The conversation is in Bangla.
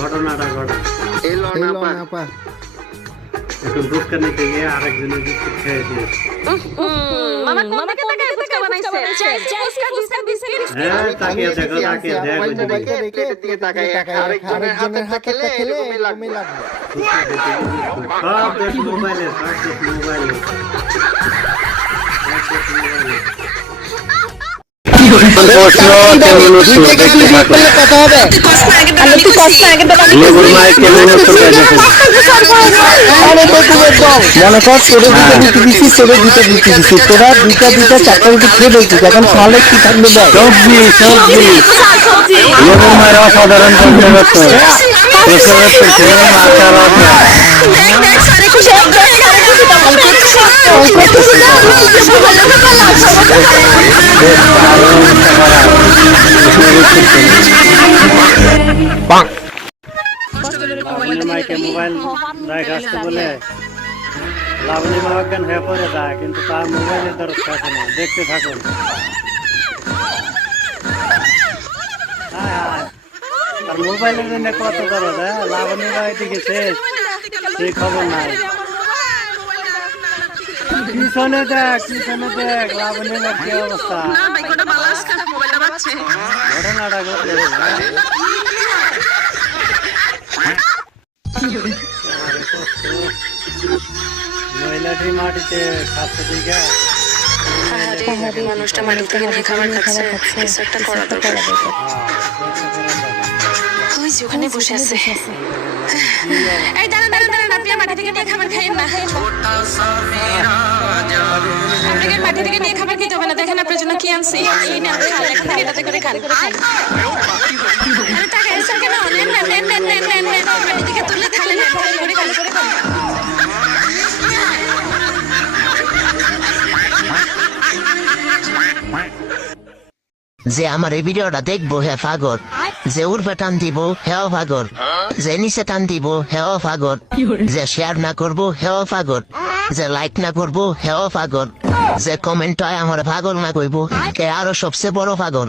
ঘটনাটা ঘটা এখন ফুচকা নিতে গিয়ে আরেকজনের বিস্কুট খেয়েছে। তাকিয়ে দেখো তাকিয়ে দেখো সব দেশ মোবাইলে মনে কর তোরা দুইটা চারটা রুটি খেয়ে দেখছিস এখন খাওয়ালে কি থাকবে অসাধারণ মাইকে মোবাইল আসতে বলে লাবণী অজ্ঞান হয়ে পড়ে যায়, কিন্তু তার মোবাইলের দরদ থাকে না। দেখতে থাকুন। তার মোবাইলের জন্য কত দরদ, লাবণী এদিকে শেষ, সেই খবর নাই। পিছনে দেখ লাবণী কি অবস্থা, ঘটনাটা ঘটলে মহিলাটি মাটিতে খাচ্ছে দিকে মানুষটা মাটি থেকে নিয়ে খাবার খাচ্ছে, কিছু একটা করা দরকার। ওই যে ওখানে বসে আছে। এই দাঁড়ান, আপনি মাটি থেকে নিয়ে খাবার খাইয়েন না। আপনাকে মাটি থেকে নিয়ে খাবার খেতে হবে না। দেখেন আপনার জন্য কি আনছি, এটাতে করে খান। টাকা এসে কেন? নেন, মাটি থেকে তুলে থালে করে খান। যে আমার এই ভিডিওটা দেখবো হে পাগল, যে উর্ফে টান দিব হেও পাগল, যে নিচে টান দিব হেও পাগল, যে শেয়ার না করবো হেও পাগল, যে লাইক না করবো হেও পাগল, যে কমেন্ট হয় আমার পাগল না কইবো কে আরো সবচেয়ে বড় পাগল।